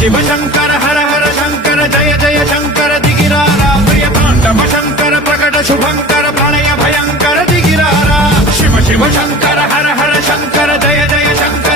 शिव शंकर हर हर शंकर जय जय शंकर दिगिरारा प्रिय तांडव शंकर प्रकट शुभंकर प्रणय भयंकर दिगिरारा शिव शिव शंकर हर हर शंकर जय जय शंकर